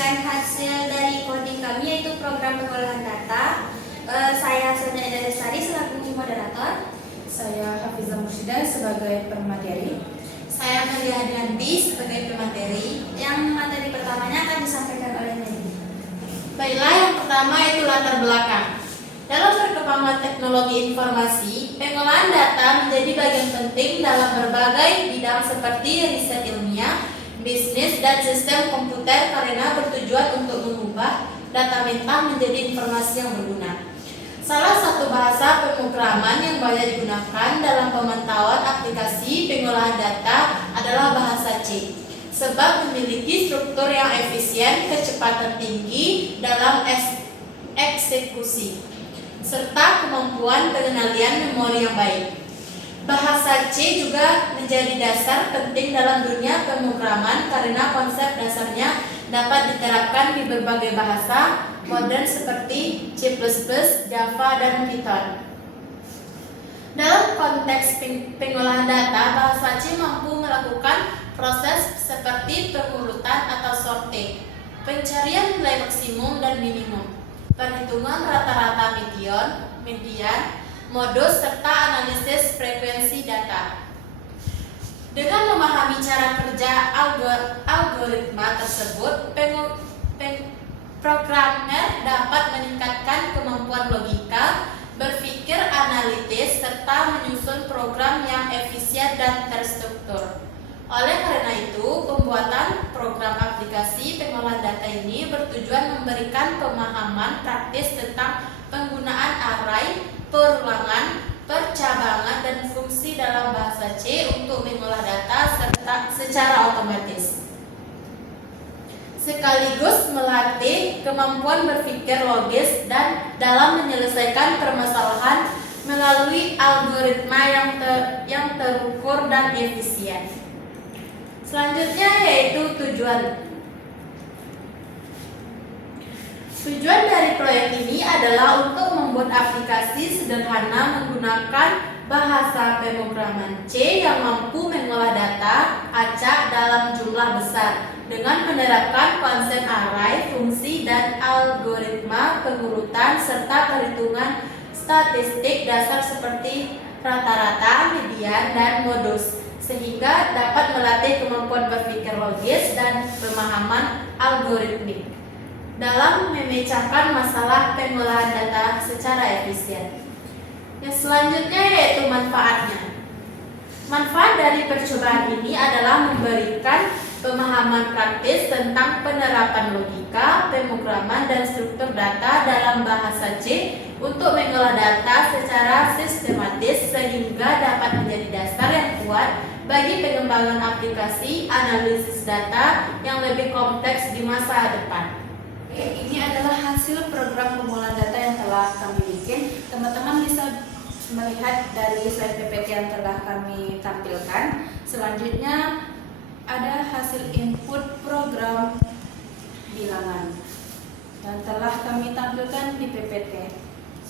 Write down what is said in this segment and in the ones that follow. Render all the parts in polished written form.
menampilkan hasil dari coding kami, yaitu program pengolahan data. Saya Sonia Enda Lestari selaku moderator. Saya Hafizah Mursyida sebagai pemateri. Saya Maria Hadianti sebagai pemateri. Yang materi pertamanya akan disampaikan oleh Nedi. Baiklah, yang pertama itu latar belakang. Dalam perkembangan teknologi informasi, pengolahan data menjadi bagian penting dalam berbagai bidang seperti riset ilmiah, bisnis, dan sistem komputer karena bertujuan untuk mengubah data mentah menjadi informasi yang berguna. Salah satu bahasa pemrograman yang banyak digunakan dalam pemantauan aplikasi pengolahan data adalah bahasa C, sebab memiliki struktur yang efisien, kecepatan tinggi dalam eksekusi, serta kemampuan pengendalian memori yang baik. Bahasa C juga menjadi dasar penting dalam dunia pemrograman karena konsep dasarnya dapat diterapkan di berbagai bahasa modern seperti C++, Java, dan Python. Dalam konteks pengolahan data, bahasa C mampu melakukan proses seperti pengurutan atau sorting, pencarian nilai maksimum dan minimum, perhitungan rata-rata median, modus, serta analisis frekuensi data. Dengan memahami cara kerja algoritma tersebut, programmer dapat meningkatkan kemampuan logika, berpikir analitis, serta menyusun program yang efisien dan terstruktur. Oleh karena itu, pembuatan program aplikasi pengolahan data ini bertujuan memberikan pemahaman praktis tentang penggunaan array, perulangan, percabangan, dan fungsi dalam bahasa C untuk mengolah data secara otomatis, sekaligus melatih kemampuan berpikir logis dan dalam menyelesaikan permasalahan melalui algoritma yang terukur dan efisien. Selanjutnya yaitu tujuan. Tujuan dari proyek ini adalah untuk membuat aplikasi sederhana menggunakan bahasa pemrograman C yang mampu mengolah data acak dalam jumlah besar dengan menerapkan konsep array, fungsi, dan algoritma pengurutan serta perhitungan statistik dasar seperti rata-rata, median, dan modus, sehingga dapat melatih kemampuan berpikir logis dan pemahaman algoritmik dalam memecahkan masalah pengolahan data secara efisien. Yang selanjutnya yaitu manfaatnya. Manfaat dari percobaan ini adalah memberikan pemahaman praktis tentang penerapan logika, pemrograman, dan struktur data dalam bahasa C untuk mengolah data secara sistematis sehingga dapat menjadi dasar yang kuat bagi pengembangan aplikasi analisis data yang lebih kompleks di masa depan. Ini adalah hasil program pengolahan data yang telah kami bikin. Teman-teman bisa melihat dari slide PPT yang telah kami tampilkan. Selanjutnya ada hasil input program bilangan yang telah kami tampilkan di PPT.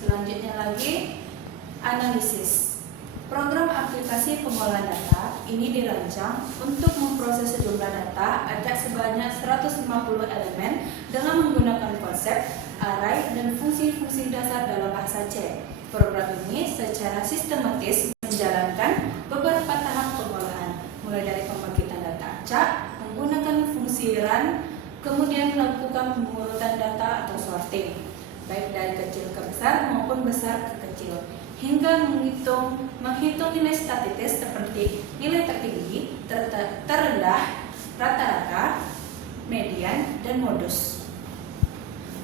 Selanjutnya lagi analisis. Program aplikasi pengolahan data ini dirancang untuk memproses sejumlah data acak sebanyak 150 elemen dengan menggunakan konsep, array, dan fungsi-fungsi dasar dalam bahasa C. Program ini secara sistematis menjalankan beberapa tahap pengolahan, mulai dari pembangkitan data acak, menggunakan fungsi run, kemudian melakukan pengurutan data atau sorting, baik dari kecil ke besar maupun besar ke kecil, hingga menghitung nilai statistik seperti nilai tertinggi, terendah, rata-rata, median, dan modus.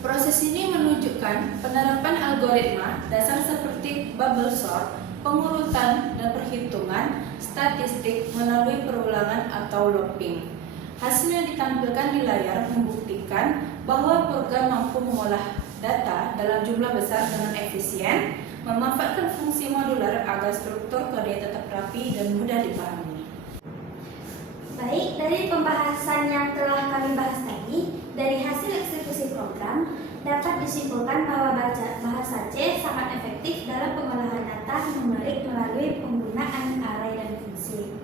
Proses ini menunjukkan penerapan algoritma dasar seperti bubble sort, pengurutan dan perhitungan statistik melalui perulangan atau looping. Hasil yang ditampilkan di layar membuktikan bahwa program mampu mengolah data dalam jumlah besar dengan efisien, memanfaatkan fungsi modular agar struktur kode tetap rapi dan mudah dipahami. Baik, dari pembahasan yang telah kami bahas tadi, dari hasil eksekusi program dapat disimpulkan bahwa bahasa C sangat efektif dalam pengolahan data numerik melalui penggunaan array dan fungsi.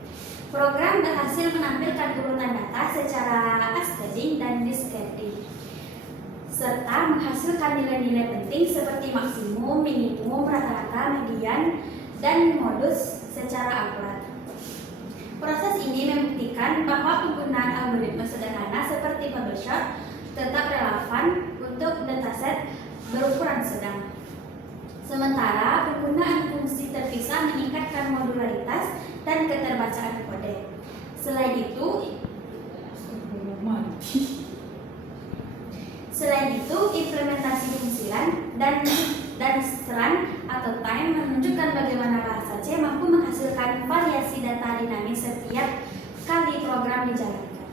Program berhasil menampilkan urutan data secara ascending dan descending, serta menghasilkan nilai-nilai penting seperti maksimum, minimum, rata-rata, median, dan modus secara akurat. Proses ini membuktikan bahwa penggunaan algoritma sederhana seperti bubble sort tetap relevan untuk dataset berukuran sedang. Sementara penggunaan fungsi terpisah meningkatkan modularitas dan keterbacaan kode. Selain itu, implementasi fungsilan dan strand atau time menunjukkan bagaimana bahasa C mampu menghasilkan variasi data dinamis setiap kali program dijalankan.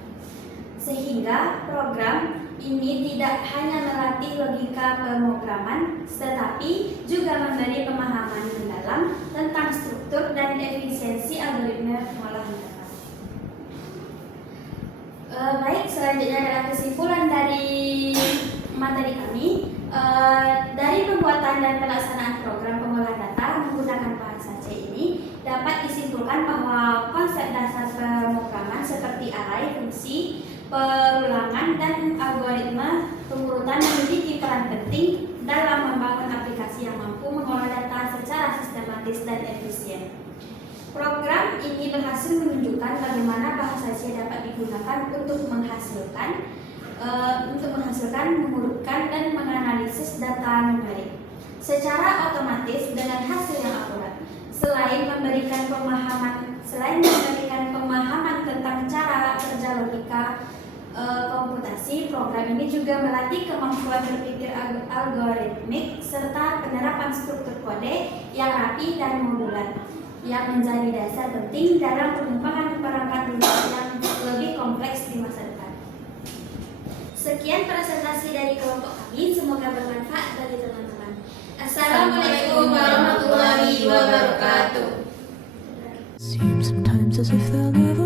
Sehingga program ini tidak hanya melatih logika pemrograman, tetapi juga memberi pemahaman mendalam tentang struktur dan efisiensi algoritma pengolahan data. Baik, selanjutnya adalah kesimpulan dari materi kami. Dari pembuatan dan pelaksanaan program pengolahan data menggunakan bahasa C ini dapat disimpulkan bahwa konsep dasar pemrograman seperti array, fungsi, perulangan, dan algoritma pengurutan memiliki peran penting dalam membangun aplikasi yang mampu mengolah data secara sistematis dan efisien. Program ini berhasil menunjukkan bagaimana bahasa C dapat digunakan untuk menghasilkan, mengurutkan, dan menganalisis data numerik secara otomatis dengan hasil yang akurat. Selain memberikan pemahaman tentang cara kerja logika komputasi, program ini juga melatih kemampuan berpikir algoritmik serta penerapan struktur kode yang rapi dan modular, yang menjadi dasar penting dalam pengembangan perangkat lunak yang lebih kompleks di masa depan. Sekian presentasi dari kelompok kami, semoga bermanfaat bagi teman-teman. Assalamualaikum warahmatullahi wabarakatuh. Seems sometimes as if they'll never